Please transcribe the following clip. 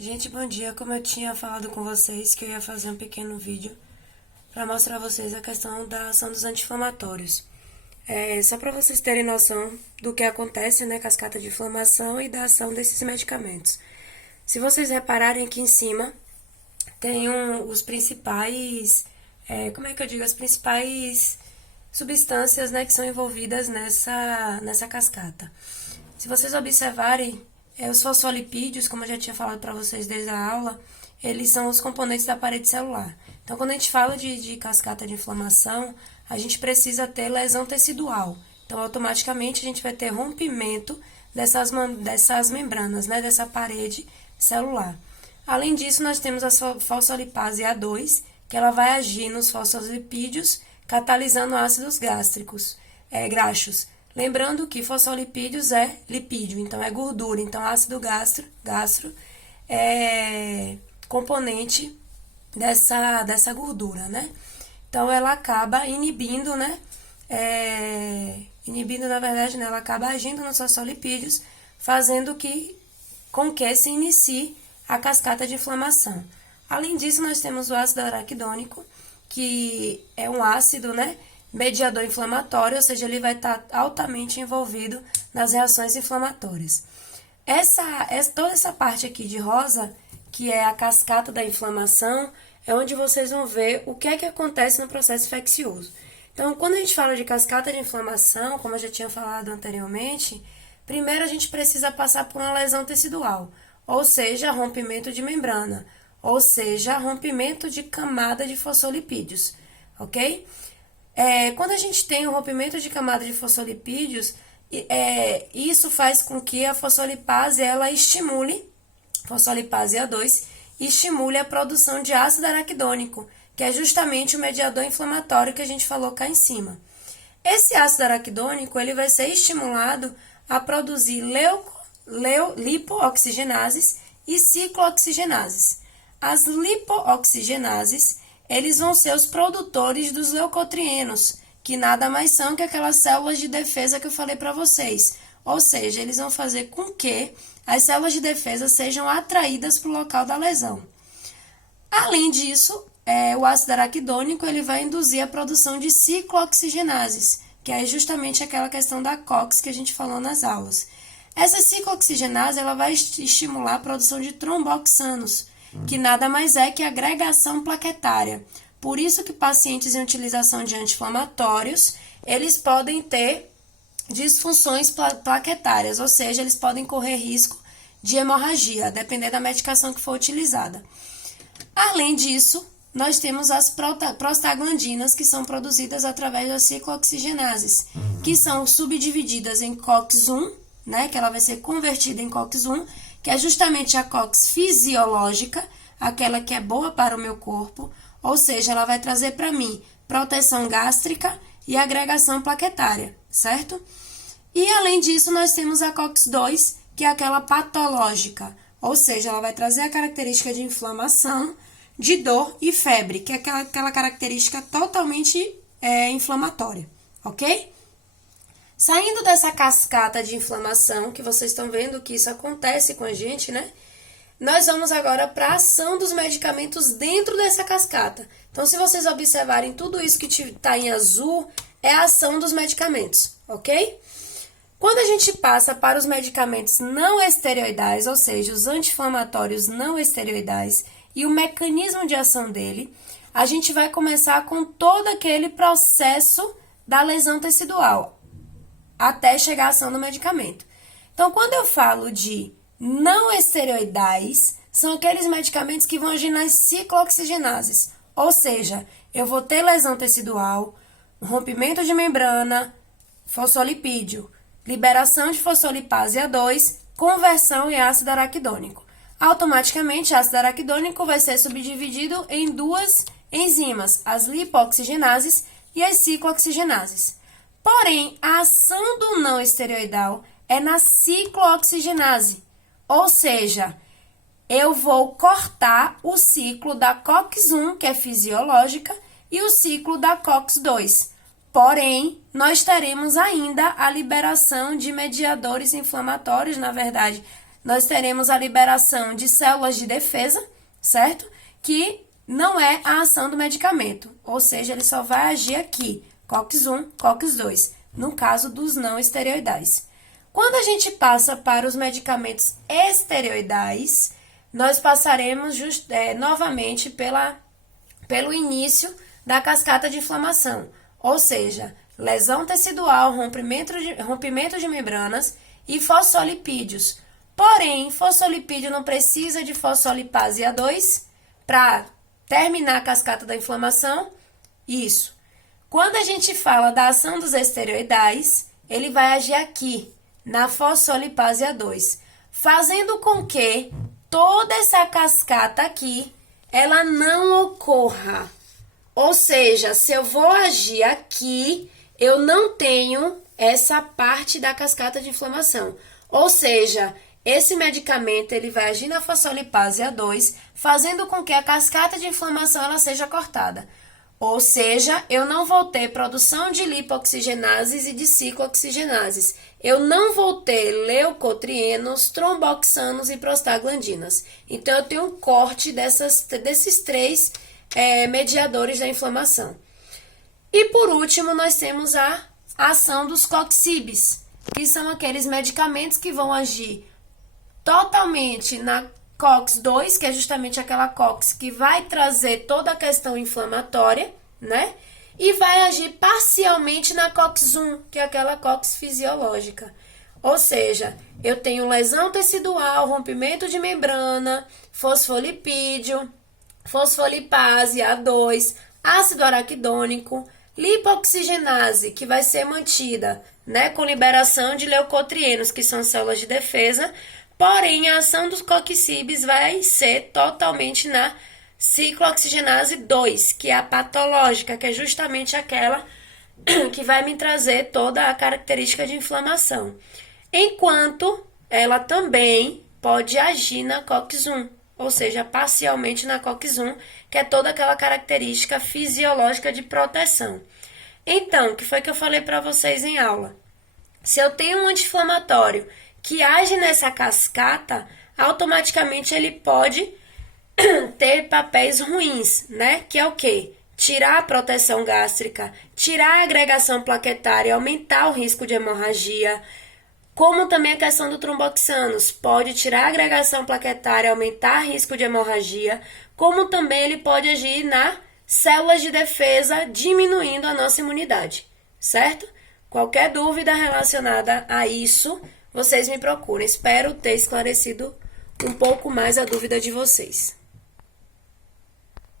Gente, bom dia. Como eu tinha falado com vocês, que eu ia fazer um pequeno vídeo para mostrar a vocês a questão da ação dos anti-inflamatórios. Só para vocês terem noção do que acontece, né, cascata de inflamação e da ação desses medicamentos. Se vocês repararem aqui em cima, tem os principais, como é que eu digo, as principais substâncias, né, que são envolvidas nessa cascata. Se vocês observarem, os fosfolipídios, como eu já tinha falado para vocês desde a aula, eles são os componentes da parede celular. Então, quando a gente fala de cascata de inflamação, a gente precisa ter lesão tecidual. Então, automaticamente, a gente vai ter rompimento dessas membranas, né, dessa parede celular. Além disso, nós temos a fosfolipase A2, que ela vai agir nos fosfolipídios, catalisando ácidos gástricos, graxos. Lembrando que fosfolipídios é lipídio, então é gordura. Então, ácido gastro é componente dessa gordura, né? Então, ela acaba inibindo, né? Na verdade, né? Ela acaba agindo nos fosfolipídios, fazendo com que se inicie a cascata de inflamação. Além disso, nós temos o ácido araquidônico, que é um ácido, né, mediador inflamatório, ou seja, ele vai estar altamente envolvido nas reações inflamatórias. Toda essa parte aqui de rosa, que é a cascata da inflamação, é onde vocês vão ver o que é que acontece no processo infeccioso. Então, quando a gente fala de cascata de inflamação, como eu já tinha falado anteriormente, primeiro a gente precisa passar por uma lesão tecidual, ou seja, rompimento de membrana, ou seja, rompimento de camada de fosfolipídios, ok? Quando a gente tem o rompimento de camada de fosfolipídios, isso faz com que a fosfolipase ela estimule, fosfolipase A2, estimule a produção de ácido araquidônico, que é justamente o mediador inflamatório que a gente falou cá em cima. Esse ácido araquidônico ele vai ser estimulado a produzir lipooxigenases e ciclooxigenases. As lipooxigenases, eles vão ser os produtores dos leucotrienos, que nada mais são que aquelas células de defesa que eu falei para vocês. Ou seja, eles vão fazer com que as células de defesa sejam atraídas para o local da lesão. Além disso, o ácido araquidônico ele vai induzir a produção de ciclooxigenases, que é justamente aquela questão da COX que a gente falou nas aulas. Essa ciclooxigenase ela vai estimular a produção de tromboxanos, que nada mais é que agregação plaquetária. Por isso que pacientes em utilização de anti-inflamatórios, eles podem ter disfunções plaquetárias, ou seja, eles podem correr risco de hemorragia, dependendo da medicação que for utilizada. Além disso, nós temos as prostaglandinas, que são produzidas através das ciclooxigenases, que são subdivididas em COX-1, né, que ela vai ser convertida em COX-1, que é justamente a COX fisiológica, aquela que é boa para o meu corpo, ou seja, ela vai trazer para mim proteção gástrica e agregação plaquetária, certo? E além disso, nós temos a COX-2, que é aquela patológica, ou seja, ela vai trazer a característica de inflamação, de dor e febre, que é aquela característica totalmente inflamatória, ok? Saindo dessa cascata de inflamação, que vocês estão vendo que isso acontece com a gente, né? Nós vamos agora para a ação dos medicamentos dentro dessa cascata. Então, se vocês observarem, tudo isso que está em azul é a ação dos medicamentos, ok? Quando a gente passa para os medicamentos não esteroidais, ou seja, os anti-inflamatórios não esteroidais e o mecanismo de ação dele, a gente vai começar com todo aquele processo da lesão tecidual, até chegar à ação do medicamento. Então, quando eu falo de não esteroidais, são aqueles medicamentos que vão agir nas ciclooxigenases, ou seja, eu vou ter lesão tecidual, rompimento de membrana, fosfolipídio, liberação de fosfolipase A2, conversão em ácido araquidônico. Automaticamente, ácido araquidônico vai ser subdividido em duas enzimas, as lipooxigenases e as ciclooxigenases. Porém, a ação do não esteroidal é na ciclooxigenase, ou seja, eu vou cortar o ciclo da COX-1, que é fisiológica, e o ciclo da COX-2. Porém, nós teremos ainda a liberação de mediadores inflamatórios, na verdade, nós teremos a liberação de células de defesa, certo? Que não é a ação do medicamento, ou seja, ele só vai agir aqui, COX-1, COX-2, no caso dos não esteroidais. Quando a gente passa para os medicamentos esteroidais, nós passaremos novamente pelo início da cascata de inflamação, ou seja, lesão tecidual, rompimento de membranas e fosfolipídios. Porém, fosfolipídio não precisa de fosfolipase A2 para terminar a cascata da inflamação? Isso. Quando a gente fala da ação dos esteroidais, ele vai agir aqui, na fosfolipase A2, fazendo com que toda essa cascata aqui, ela não ocorra. Ou seja, se eu vou agir aqui, eu não tenho essa parte da cascata de inflamação. Ou seja, esse medicamento ele vai agir na fosfolipase A2, fazendo com que a cascata de inflamação ela seja cortada. Ou seja, eu não vou ter produção de lipoxigenases e de ciclooxigenases. Eu não vou ter leucotrienos, tromboxanos e prostaglandinas. Então, eu tenho um corte desses três mediadores da inflamação. E, por último, nós temos a ação dos coxibes, que são aqueles medicamentos que vão agir totalmente na COX-2, que é justamente aquela COX que vai trazer toda a questão inflamatória, né? E vai agir parcialmente na COX-1, que é aquela COX fisiológica. Ou seja, eu tenho lesão tecidual, rompimento de membrana, fosfolipídio, fosfolipase A2, ácido araquidônico, lipoxigenase, que vai ser mantida, né, com liberação de leucotrienos, que são células de defesa. Porém, a ação dos coxibes vai ser totalmente na ciclooxigenase 2, que é a patológica, que é justamente aquela que vai me trazer toda a característica de inflamação. Enquanto ela também pode agir na COX-1, ou seja, parcialmente na COX-1, que é toda aquela característica fisiológica de proteção. Então, o que foi que eu falei para vocês em aula? Se eu tenho um anti-inflamatório que age nessa cascata, automaticamente ele pode ter papéis ruins, né? Que é o quê? Tirar a proteção gástrica, tirar a agregação plaquetária, aumentar o risco de hemorragia, como também a questão do tromboxanos, pode tirar a agregação plaquetária, aumentar o risco de hemorragia, como também ele pode agir nas células de defesa, diminuindo a nossa imunidade, certo? Qualquer dúvida relacionada a isso, vocês me procuram. Espero ter esclarecido um pouco mais a dúvida de vocês.